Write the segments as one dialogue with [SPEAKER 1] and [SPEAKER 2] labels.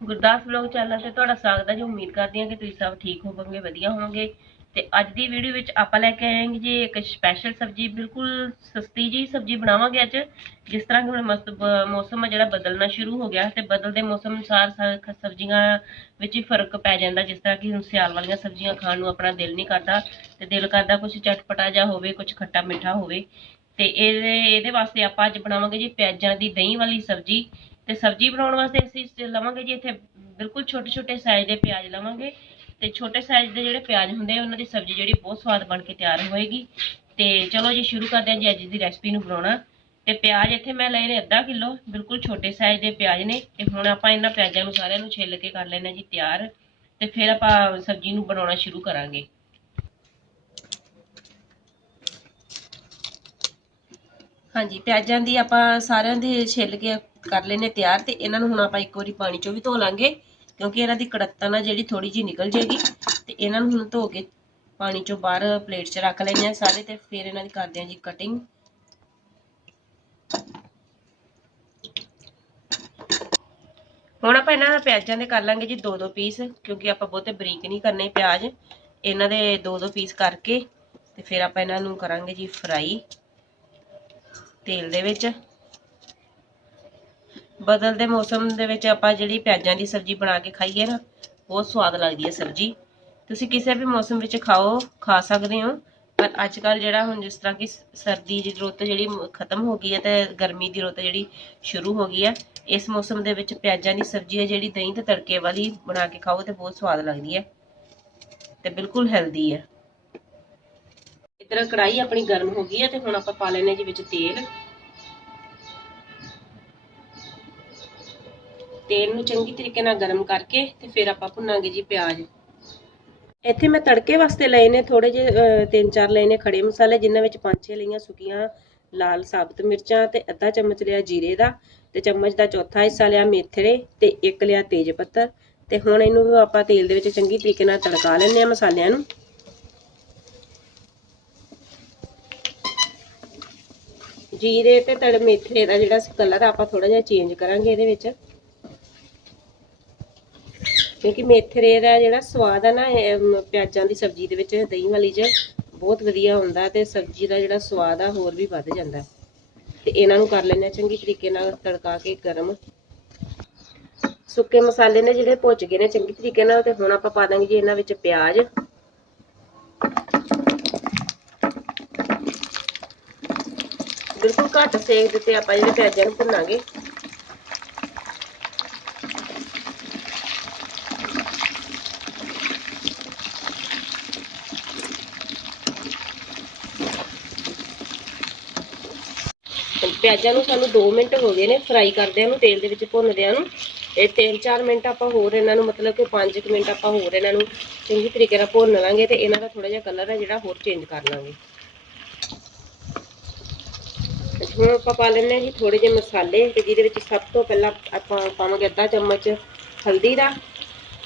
[SPEAKER 1] Gurdas vlog channel ਤੇ ਤੁਹਾਡਾ ਸਵਾਗਤ ਹੈ ਜੀ, ਉਮੀਦ ਕਰਦੀ ਹਾਂ ਕਿ ਤੁਸੀਂ ਸਭ ਠੀਕ ਹੋਵੋਗੇ, ਵਧੀਆ ਹੋਵੋਗੇ। ਤੇ ਅੱਜ ਦੀ ਵੀਡੀਓ ਵਿੱਚ ਆਪਾਂ ਲੈ ਕੇ ਆਏ ਜੀ, ਇੱਕ ਸਪੈਸ਼ਲ ਸਬਜ਼ੀ, ਬਿਲਕੁਲ ਸਸਤੀ ਜੀ ਸਬਜ਼ੀ ਬਣਾਵਾਂਗੇ ਅੱਜ, ਜਿਸ ਤਰ੍ਹਾਂ ਕਿ ਹੁਣ ਮੌਸਮ ਆ ਜਿਹੜਾ ਬਦਲਣਾ ਸ਼ੁਰੂ ਹੋ ਗਿਆ ਤੇ ਬਦਲਦੇ ਮੌਸਮ ਅਨੁਸਾਰ ਸਬਜ਼ੀਆਂ ਵਿੱਚ ਹੀ ਫ਼ਰਕ ਪੈ ਜਾਂਦਾ, ਜਿਸ ਤਰ੍ਹਾਂ ਕਿ ਹੁਣ ਸਿਆਲ ਵਾਲੀਆਂ ਸਬਜ਼ੀਆਂ ਖਾਣ ਨੂੰ ਆਪਣਾ ਦਿਲ ਨਹੀਂ ਕਰਦਾ, ਤੇ ਦਿਲ ਕਰਦਾ ਕੁਝ ਚਟਪਟਾ ਜਿਹਾ ਹੋਵੇ ਕੁਝ ਖੱਟਾ ਮਿੱਠਾ ਹੋਵੇ। ਤੇ ਇਹਦੇ ਇਹਦੇ ਵਾਸਤੇ ਆਪਾਂ ਅੱਜ ਬਣਾਵਾਂਗੇ ਜੀ, ਪਿਆਜ਼ਾਂ ਦੀ ਦਹੀਂ ਵਾਲੀ ਸਬਜ਼ੀ ਤੇ ਸਬਜ਼ੀ ਬਣਾਉਣ ਵਾਸਤੇ ਅਸੀਂ ਲਵਾਂਗੇ ਜੀ ਇੱਥੇ ਬਿਲਕੁਲ ਛੋਟੇ ਛੋਟੇ ਸਾਈਜ਼ ਦੇ ਪਿਆਜ਼ ਲਵਾਂਗੇ ਤੇ ਛੋਟੇ ਸਾਈਜ਼ ਦੇ ਜਿਹੜੇ ਪਿਆਜ਼ ਹੁੰਦੇ ਆ, ਉਹਨਾਂ ਦੀ ਸਬਜ਼ੀ ਜਿਹੜੀ ਬਹੁਤ ਸਵਾਦ ਬਣ ਕੇ ਤਿਆਰ ਹੋਏਗੀ। ਤੇ ਚਲੋ ਜੀ, ਸ਼ੁਰੂ ਕਰਦੇ ਹਾਂ ਜੀ ਅੱਜ ਦੀ ਰੈਸਪੀ ਨੂੰ ਬਣਾਉਣਾ। ਤੇ ਪਿਆਜ਼ ਇੱਥੇ ਮੈਂ ਲਏ ਨੇ ਅੱਧਾ ਕਿਲੋ, ਬਿਲਕੁਲ ਛੋਟੇ ਸਾਈਜ਼ ਦੇ ਪਿਆਜ਼ ਨੇ। ਤੇ ਹੁਣ ਆਪਾਂ ਇਹਨਾਂ ਪਿਆਜ਼ਾਂ ਨੂੰ ਸਾਰਿਆਂ ਨੂੰ ਛਿੱਲ ਕੇ ਕਰ ਲੈਣਾ ਜੀ ਤਿਆਰ। ਤੇ ਫਿਰ ਆਪਾਂ ਸਬਜ਼ੀ ਨੂੰ ਬਣਾਉਣਾ ਸ਼ੁਰੂ ਕਰਾਂਗੇ। ਹਾਂਜੀ, ਪਿਆਜ਼ਾਂ ਦੀ ਆਪਾਂ ਸਾਰਿਆਂ ਦੇ ਛਿੱਲ ਕੇ ਕਰ ਲੈਨੇ ਤਿਆਰ ਤੇ ਇਹਨਾਂ ਨੂੰ ਹੁਣ ਆਪਾਂ ਇੱਕ ਵਾਰੀ ਪਾਣੀ ਚੋਂ ਵੀ ਧੋ ਲਾਂਗੇ, ਕਿਉਂਕਿ ਇਹਨਾਂ ਦੀ ਕੜੱਤਨ ਆ ਜਿਹੜੀ ਥੋੜੀ ਜੀ ਨਿਕਲ ਜੇਗੀ ਤੇ ਇਹਨਾਂ ਨੂੰ ਹੁਣ ਧੋ ਕੇ ਪਾਣੀ ਚੋਂ ਬਾਹਰ ਪਲੇਟ 'ਚ ਰੱਖ ਲੈਣੇ ਆ ਸਾਰੇ ਤੇ ਫਿਰ ਇਹਨਾਂ ਦੀ ਕਰਦੇ ਆ ਜੀ ਕਟਿੰਗ ਹੁਣ ਆਪਾਂ ਇਹਨਾਂ ਦਾ ਪਿਆਜ਼ਾਂ ਦੇ ਕਰ ਲਾਂਗੇ ਜੀ ਦੋ ਦੋ ਪੀਸ, ਕਿਉਂਕਿ ਆਪਾਂ ਬਹੁਤੇ ਬਰੀਕ ਨਹੀਂ ਕਰਨੇ ਪਿਆਜ਼। ਇਹਨਾਂ ਦੇ ਦੋ ਦੋ ਪੀਸ ਕਰਕੇ ਤੇ ਫਿਰ ਆਪਾਂ ਇਹਨਾਂ ਨੂੰ ਕਰਾਂਗੇ ਜੀ ਫਰਾਈ ਤੇਲ ਦੇ ਵਿੱਚ। ਬਦਲਦੇ ਮੌਸਮ ਦੇ ਵਿੱਚ ਆਪਾਂ ਜਿਹੜੀ ਪਿਆਜ਼ਾਂ ਦੀ ਸਬਜ਼ੀ ਬਣਾ ਕੇ ਖਾਈਏ ਨਾ, ਬਹੁਤ ਸਵਾਦ ਲੱਗਦੀ ਹੈ ਸਬਜ਼ੀ। ਤੁਸੀਂ ਕਿਸੇ ਵੀ ਮੌਸਮ ਵਿੱਚ ਖਾਓ, ਖਾ ਸਕਦੇ ਹੋ। ਪਰ ਅੱਜ ਕੱਲ ਜਿਹੜਾ ਹੁਣ ਜਿਸ ਤਰ੍ਹਾਂ ਕਿ ਸਰਦੀ ਦੀ ਰੁੱਤ ਜਿਹੜੀ ਖਤਮ ਹੋ ਗਈ ਹੈ ਤੇ ਗਰਮੀ ਦੀ ਰੁੱਤ ਜਿਹੜੀ ਸ਼ੁਰੂ ਹੋ ਗਈ ਹੈ, ਇਸ ਮੌਸਮ ਦੇ ਵਿੱਚ ਪਿਆਜ਼ਾਂ ਦੀ ਸਬਜ਼ੀ ਹੈ ਜਿਹੜੀ ਦਹੀਂ ਤੇ ਤੜਕੇ ਵਾਲੀ ਬਣਾ ਕੇ ਖਾਓ ਤੇ ਬਹੁਤ ਸਵਾਦ ਲੱਗਦੀ ਹੈ। ਤੇ ਬਿਲਕੁਲ ਹੈਲਦੀ ਹੈ। ਇਧਰ ਕੜਾਈ ਆਪਣੀ ਗਰਮ ਹੋ ਗਈ ਹੈ ਤੇ ਹੁਣ ਆਪਾਂ ਪਾ ਲੈਨੇ ਜੀ ਵਿੱਚ ਤੇਲ। ਤੇਲ ਨੂੰ ਚੰਗੀ ਤਰੀਕੇ ਨਾਲ ਗਰਮ ਕਰਕੇ ਤੇ ਫਿਰ ਆਪਾਂ ਭੁੰਨਾਂਗੇ ਜੀ ਪਿਆਜ਼। ਇੱਥੇ ਮੈਂ ਤੜਕੇ ਵਾਸਤੇ ਲਏ ਨੇ ਥੋੜੇ ਜਿਹੇ ਤਿੰਨ ਚਾਰ ਲਏ ਨੇ ਖੜੇ ਮਸਾਲੇ, ਜਿਨ੍ਹਾਂ ਵਿੱਚ ਪੰਜ ਛੇ ਲਈਆਂ ਸੁੱਕੀਆਂ ਲਾਲ ਸਾਬਤ ਮਿਰਚਾਂ ਤੇ ਅੱਧਾ ਚਮਚ ਲਿਆ ਜੀਰੇ ਦਾ ਤੇ ਚਮਚ ਦਾ ਚੌਥਾ ਹਿੱਸਾ ਲਿਆ ਮੇਥਰੇ ਤੇ ਇੱਕ ਲਿਆ ਤੇਜ ਪੱਤਰ। ਤੇ ਹੁਣ ਇਹਨੂੰ ਆਪਾਂ ਤੇਲ ਦੇ ਵਿੱਚ ਚੰਗੀ ਤਰੀਕੇ ਨਾਲ ਤੜਕਾ ਲੈਣੇ ਆ ਮਸਾਲਿਆਂ ਨੂੰ। ਜੀਰੇ ਤੇ ਤੜ ਮੇਥਰੇ ਦਾ ਜਿਹੜਾ ਕਲਰ ਆਪਾਂ ਥੋੜਾ ਜਿਹਾ ਚੇਂਜ ਕਰਾਂਗੇ ਇਹਦੇ ਵਿੱਚ। ਕਿਉਂਕਿ ਮੇਥਰੇ ਦਾ ਜਿਹੜਾ ਸਵਾਦ ਆ ਨਾ ਪਿਆਜ਼ਾਂ ਦੀ ਸਬਜ਼ੀ ਦੇ ਵਿੱਚ, ਦਹੀਂ ਵਾਲੀ 'ਚ ਬਹੁਤ ਵਧੀਆ ਹੁੰਦਾ ਤੇ ਸਬਜ਼ੀ ਦਾ ਜਿਹੜਾ ਸਵਾਦ ਆ ਹੋਰ ਵੀ ਵੱਧ ਜਾਂਦਾ। ਤੇ ਇਹਨਾਂ ਨੂੰ ਕਰ ਲੈਣੇ ਆ ਚੰਗੀ ਤਰੀਕੇ ਨਾਲ ਤੜਕਾ ਕੇ ਗਰਮ। ਸੁੱਕੇ ਮਸਾਲੇ ਨੇ ਜਿਹੜੇ ਭੁੱਜ ਗਏ ਨੇ ਚੰਗੀ ਤਰੀਕੇ ਨਾਲ ਤੇ ਹੁਣ ਆਪਾਂ ਪਾ ਦਾਂਗੇ ਜੀ ਇਹਨਾਂ ਵਿੱਚ ਪਿਆਜ਼। ਬਿਲਕੁਲ ਘੱਟ ਸੇਕ ਦਿੱਤੇ ਆਪਾਂ ਜਿਹੜੇ ਪਿਆਜ਼ਾਂ ਨੂੰ ਭੁੰਨਾਂਗੇ। ਪਿਆਜ਼ਾਂ ਨੂੰ ਸਾਨੂੰ 2 ਮਿੰਟ ਹੋ ਗਏ ਨੇ, ਫਰਾਈ ਕਰਦਿਆਂ ਨੂੰ ਤੇਲ ਦੇ ਵਿੱਚ ਭੁੰਨਦਿਆਂ ਨੂੰ ਇਹ 3-4 ਮਿੰਟ ਆਪਾਂ ਹੋਰ ਇਹਨਾਂ ਨੂੰ, ਮਤਲਬ ਕਿ 5 ਮਿੰਟ ਆਪਾਂ ਹੋਰ ਇਹਨਾਂ ਨੂੰ ਚੰਗੀ ਤਰੀਕੇ ਨਾਲ ਭੁੰਨ ਲਾਂਗੇ ਤੇ ਇਹਨਾਂ ਦਾ ਥੋੜਾ ਜਿਹਾ ਕਲਰ ਹੈ ਜਿਹੜਾ ਹੋਰ ਚੇਂਜ ਕਰ ਲਾਂਗੇ। ਹੁਣ ਆਪਾਂ ਪਾ ਲੈਣੇ ਹਾਂ ਜੀ ਥੋੜੇ ਜਿਹੇ ਮਸਾਲੇ ਤੇ ਜਿਹਦੇ ਵਿੱਚ ਸਭ ਤੋਂ ਪਹਿਲਾਂ ਆਪਾਂ ਪਾਵਾਂਗੇ ਅੱਧਾ ਚਮਚ ਹਲਦੀ ਦਾ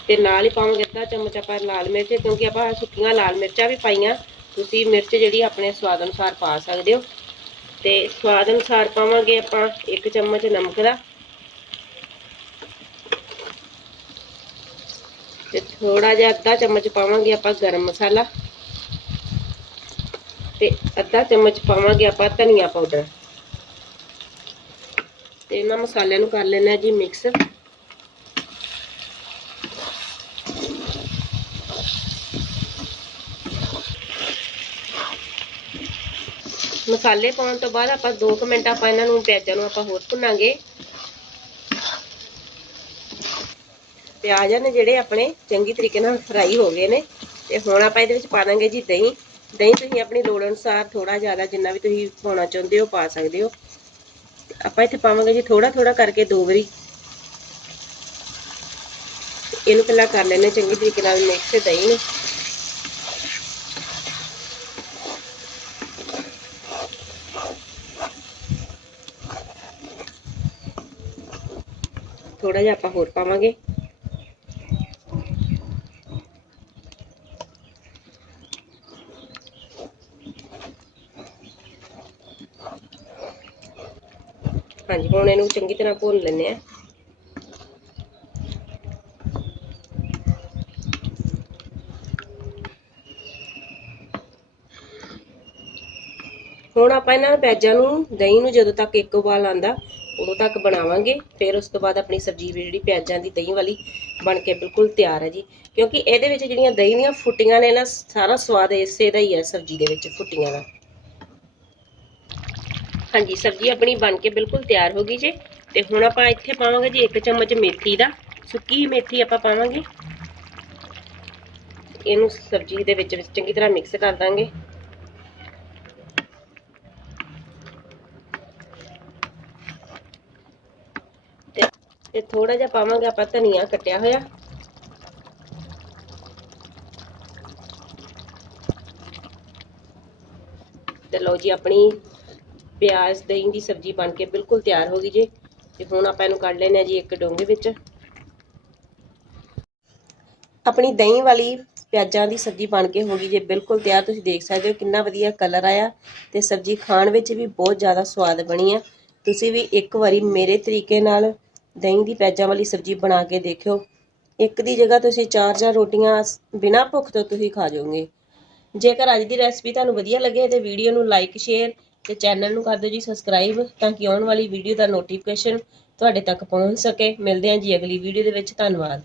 [SPEAKER 1] ਤੇ ਨਾਲ ਹੀ ਪਾਵਾਂਗੇ ਅੱਧਾ ਚਮਚ ਆਪਾਂ ਲਾਲ ਮਿਰਚ ਕਿਉਂਕਿ ਆਪਾਂ ਸੁੱਕੀਆਂ ਲਾਲ ਮਿਰਚਾਂ ਵੀ ਪਾਈਆਂ। ਤੁਸੀਂ ਮਿਰਚ ਜਿਹੜੀ ਆਪਣੇ ਸਵਾਦ ਅਨੁਸਾਰ ਪਾ ਸਕਦੇ ਹੋ। ਤੇ ਸਵਾਦ ਅਨੁਸਾਰ ਪਾਵਾਂਗੇ ਆਪਾਂ ਇੱਕ ਚਮਚ ਨਮਕ ਦਾ। ਤੇ ਥੋੜਾ ਜਿਹਾ ਅੱਧਾ ਚਮਚ ਪਾਵਾਂਗੇ ਆਪਾਂ ਗਰਮ ਮਸਾਲਾ। ਤੇ ਅੱਧਾ ਚਮਚ ਪਾਵਾਂਗੇ ਆਪਾਂ ਧਨੀਆ ਪਾਊਡਰ। ਤੇ ਇਹਨਾਂ ਮਸਾਲਿਆਂ ਨੂੰ ਕਰ ਲੈਣਾ ਜੀ ਮਿਕਸ ਮਸਾਲੇ ਪਾਉਣ ਤੋਂ ਬਾਅਦ ਆਪਾਂ 2 ਮਿੰਟ ਆਪਾਂ ਇਹਨਾਂ ਨੂੰ ਪਿਆਜ਼ਾਂ ਨੂੰ ਆਪਾਂ ਹੋਰ ਭੁੰਨਾਂਗੇ। ਪਿਆਜ ਨੇ ਜਿਹੜੇ ਆਪਣੇ ਚੰਗੀ ਤਰੀਕੇ ਨਾਲ ਫਰਾਈ ਹੋ ਗਏ ਨੇ ਤੇ ਹੁਣ ਆਪਾਂ ਇਹਦੇ ਵਿੱਚ ਪਾ ਦਾਂਗੇ ਜੀ ਦਹੀਂ। ਦਹੀਂ ਤੁਸੀਂ ਆਪਣੀ ਲੋੜ ਅਨੁਸਾਰ ਥੋੜਾ ਜ਼ਿਆਦਾ ਜਿੰਨਾ ਵੀ ਤੁਸੀਂ ਪਾਉਣਾ ਚਾਹੁੰਦੇ ਹੋ ਪਾ ਸਕਦੇ ਹੋ। ਆਪਾਂ ਇੱਥੇ ਪਾਵਾਂਗੇ ਜੀ ਥੋੜਾ ਥੋੜਾ ਕਰਕੇ ਦੋ ਵਾਰੀ। ਇਹਨੂੰ ਪਹਿਲਾਂ ਕਰ ਲੈਣੇ ਚੰਗੀ ਤਰੀਕੇ ਨਾਲ ਮਿਕਸ ਦਹੀਂ ਨੂੰ। ਥੋੜਾ ਜਿਹਾ ਆਪਾਂ ਹੋਰ ਪਾਵਾਂਗੇ। ਹਾਂਜੀ, ਹੁਣ ਇਹਨੂੰ ਚੰਗੀ ਤਰ੍ਹਾਂ ਭੁੰਨ ਲੈਂਦੇ ਆ ਹੁਣ ਆਪਾਂ ਇਹਨਾਂ ਪਿਆਜ਼ਾਂ ਨੂੰ, ਦਹੀਂ ਨੂੰ ਜਦੋਂ ਤੱਕ ਇੱਕ ਉਬਾਲ ਆਂਦਾ ਉਦੋਂ ਤੱਕ ਬਣਾਵਾਂਗੇ। ਫਿਰ ਉਸ ਤੋਂ ਬਾਅਦ ਆਪਣੀ ਸਬਜ਼ੀ ਵੀ ਜਿਹੜੀ ਪਿਆਜ਼ਾਂ ਦੀ ਦਹੀਂ ਵਾਲੀ ਬਣ ਕੇ ਬਿਲਕੁਲ ਤਿਆਰ ਹੈ ਜੀ। ਕਿਉਂਕਿ ਇਹਦੇ ਵਿੱਚ ਜਿਹੜੀਆਂ ਦਹੀਂ ਦੀਆਂ ਫੁੱਟੀਆਂ ਨੇ ਨਾ, ਸਾਰਾ ਸਵਾਦ ਇਸੇ ਦਾ ਹੀ ਹੈ ਸਬਜ਼ੀ ਦੇ ਵਿੱਚ ਫੁੱਟੀਆਂ ਦਾ। ਹਾਂਜੀ, ਸਬਜ਼ੀ ਆਪਣੀ ਬਣ ਕੇ ਬਿਲਕੁਲ ਤਿਆਰ ਹੋ ਗਈ ਜੀ। ਤੇ ਹੁਣ ਆਪਾਂ ਇੱਥੇ ਪਾਵਾਂਗੇ ਜੀ ਇੱਕ ਚਮਚ ਮੇਥੀ ਦਾ। ਸੁੱਕੀ ਮੇਥੀ ਆਪਾਂ ਪਾਵਾਂਗੇ। ਇਹਨੂੰ ਸਬਜ਼ੀ ਦੇ ਵਿੱਚ ਚੰਗੀ ਤਰ੍ਹਾਂ ਮਿਕਸ ਕਰ ਦਾਂਗੇ। ਤੇ ਥੋੜਾ ਜਿਹਾ ਪਾਵਾਂਗੇ ਆਪਾਂ ਧਨੀਆ ਕੱਟਿਆ ਹੋਇਆ। ਤੇ ਲਓ ਜੀ ਆਪਣੀ ਪਿਆਜ਼, ਦਹੀਂ ਦੀ ਸਬਜ਼ੀ ਬਣ ਕੇ ਬਿਲਕੁਲ ਤਿਆਰ ਹੋ ਗਈ ਜੀ, ਤੇ ਹੁਣ ਆਪਾਂ ਇਹਨੂੰ ਕੱਢ ਲੈਣੇ ਆ ਜੀ ਇੱਕ ਡੋਂਗੇ ਵਿੱਚ। ਆਪਣੀ ਦਹੀਂ ਵਾਲੀ ਪਿਆਜ਼ਾਂ ਦੀ ਸਬਜ਼ੀ ਬਣ ਕੇ ਹੋ ਗਈ ਜੇ, ਬਿਲਕੁਲ ਤਿਆਰ। ਤੁਸੀਂ ਦੇਖ ਸਕਦੇ ਹੋ ਕਿੰਨਾ ਵਧੀਆ ਕਲਰ ਆਇਆ ਤੇ ਸਬਜ਼ੀ ਖਾਣ ਵਿੱਚ ਵੀ ਬਹੁਤ ਜ਼ਿਆਦਾ ਸਵਾਦ ਬਣੀ ਆ। ਤੁਸੀਂ ਵੀ ਇੱਕ ਵਾਰੀ ਮੇਰੇ ਤਰੀਕੇ ਨਾਲ ਦਹੀਂ ਦੀ ਪਿਆਜ਼ਾਂ ਵਾਲੀ ਸਬਜ਼ੀ ਬਣਾ ਕੇ ਦੇਖਿਓ। ਇੱਕ ਦੀ ਜਗ੍ਹਾ ਤੁਸੀਂ ਚਾਰ ਚਾਰ ਰੋਟੀਆਂ ਬਿਨਾਂ ਭੁੱਖ ਤੋਂ ਤੁਸੀਂ ਖਾ ਜਾਓਗੇ। ਜੇਕਰ ਅੱਜ ਦੀ ਰੈਸਪੀ ਤੁਹਾਨੂੰ ਵਧੀਆ ਲੱਗੇ ਤੇ ਵੀਡੀਓ ਨੂੰ ਲਾਈਕ ਸ਼ੇਅਰ ਤੇ ਚੈਨਲ ਨੂੰ ਕਰ ਦਿਓ ਜੀ ਸਬਸਕ੍ਰਾਈਬ ਤਾਂ ਕਿ ਆਉਣ ਵਾਲੀ ਵੀਡੀਓ ਦਾ ਨੋਟੀਫਿਕੇਸ਼ਨ ਤੁਹਾਡੇ ਤੱਕ ਪਹੁੰਚ ਸਕੇ। ਮਿਲਦੇ ਹਾਂ ਜੀ ਅਗਲੀ ਵੀਡੀਓ ਦੇ ਵਿੱਚ। ਧੰਨਵਾਦ।